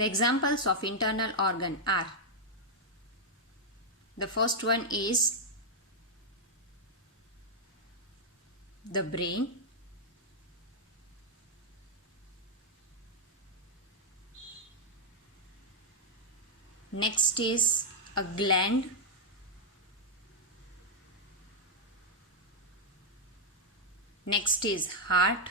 The examples of internal organ are: the first one is the brain, next is a gland, next is heart,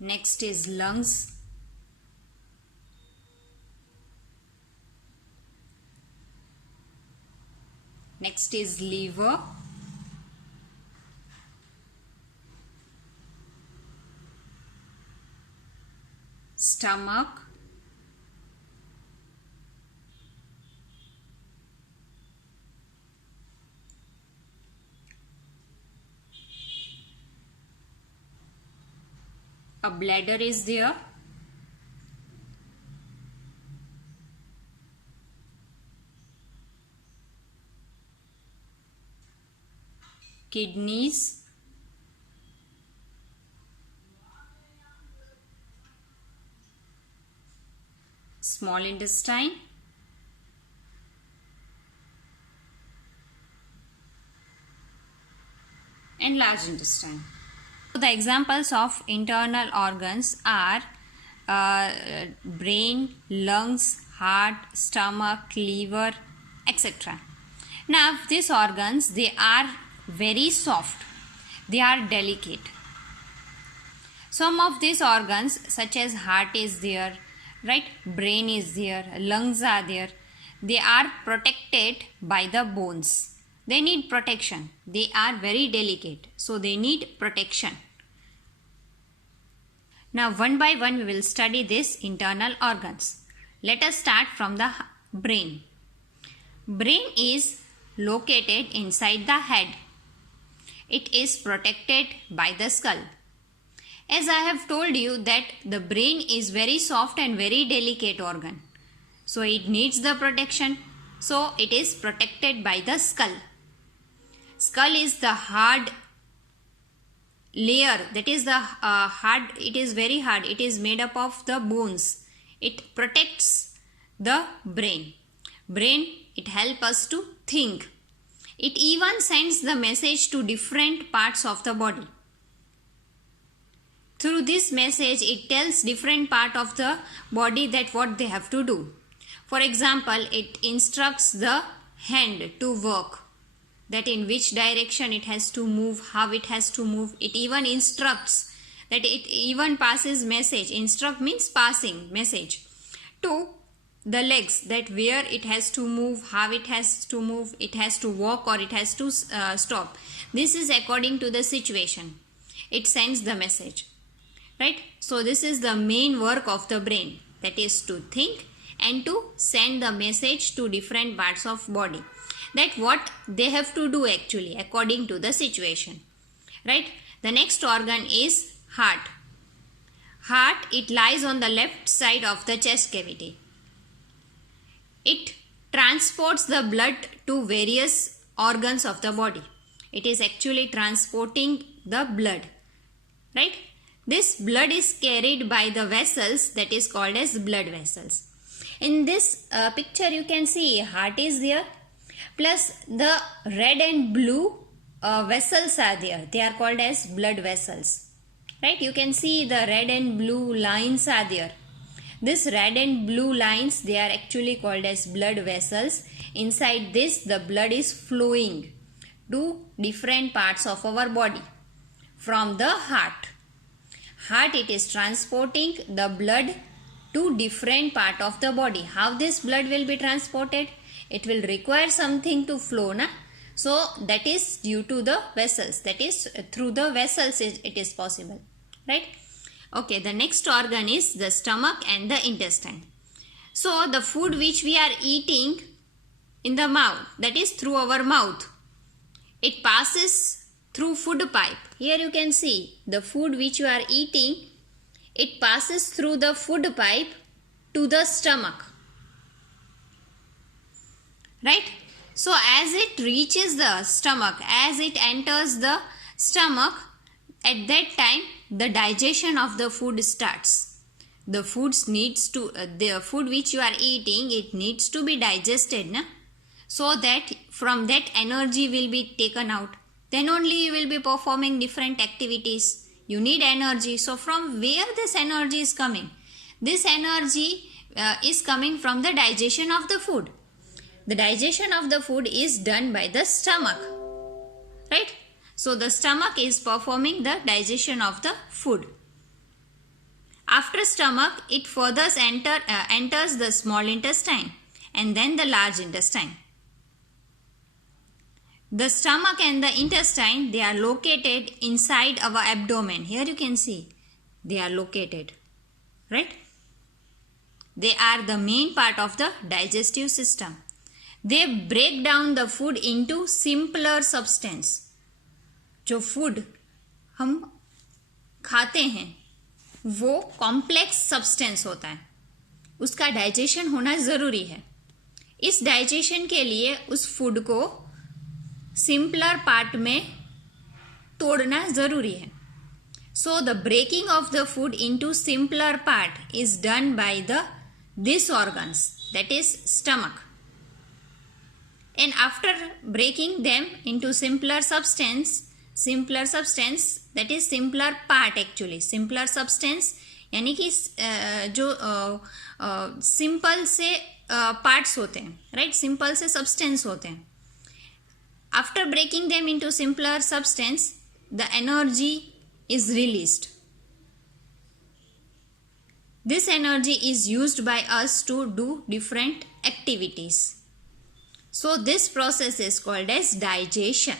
next is lungs, next is liver, stomach, a bladder is there, kidneys, small intestine, and large intestine. So the examples of internal organs are brain, lungs, heart, stomach, liver, etc. Now these organs, they are very soft, they are delicate. Some of these organs such as heart is there, right, brain is there, lungs are there, they are protected by the bones. They need protection. They are very delicate, so they need protection. Now one by one we will study these internal organs. Let us start from the brain. Brain is located inside the head. It is protected by the skull. As I have told you that the brain is very soft and very delicate organ. So it needs the protection. So it is protected by the skull. Skull is the hard layer, that is the hard, it is very hard, it is made up of the bones. It protects the brain. Brain, it helps us to think. It even sends the message to different parts of the body. Through this message, it tells different part of the body that what they have to do. For example, it instructs the hand to work, that in which direction it has to move, how it has to move. It even instructs, that it even passes message. Instruct means passing message to the legs, that where it has to move, how it has to move, it has to walk or it has to stop. This is according to the situation. It sends the message, right? So this is the main work of the brain, that is to think and to send the message to different parts of body, that what they have to do actually according to the situation, right? The next organ is heart. Heart, it lies on the left side of the chest cavity. It transports the blood to various organs of the body. It is actually transporting the blood, right? This blood is carried by the vessels, that is called as blood vessels. In this picture you can see heart is there, plus the red and blue vessels are there. They are called as blood vessels, right? You can see the red and blue lines are there. This red and blue lines, they are actually called as blood vessels. Inside this, the blood is flowing to different parts of our body from the heart. Heart, it is transporting the blood to different part of the body. How this blood will be transported? It will require something to flow, na? So that is due to the vessels, that is through the vessels it is possible, right? Okay, the next organ is the stomach and the intestine. So the food which we are eating in the mouth, that is through our mouth, it passes through food pipe. Here you can see the food which you are eating, it passes through the food pipe to the stomach, right? So as it reaches the stomach, as it enters the stomach, at that time the digestion of the food starts. The food which you are eating, it needs to be digested, na? So that from that energy will be taken out. Then only you will be performing different activities. You need energy. So from where this energy is coming? This energy is coming from the digestion of the food. The digestion of the food is done by the stomach, right? So the stomach is performing the digestion of the food. After stomach, it further enters the small intestine and then the large intestine. The stomach and the intestine, they are located inside our abdomen. Here you can see they are located, right? They are the main part of the digestive system. They break down the food into simpler substance. जो food हम खाते हैं वो complex substance होता है, उसका digestion होना ज़रूरी है. इस डाइजेशन के लिए उस फूड को सिंपलर पार्ट में तोड़ना ज़रूरी है. So the breaking of the food into simpler part is done by this organs, that is stomach. And after breaking them into simpler substance, that is simpler part actually. Simpler substance यानी कि जो simple से parts होते हैं, right? Simple से substance होते हैं. After breaking them into simpler substance, the energy is released. This energy is used by us to do different activities. So this process is called as digestion.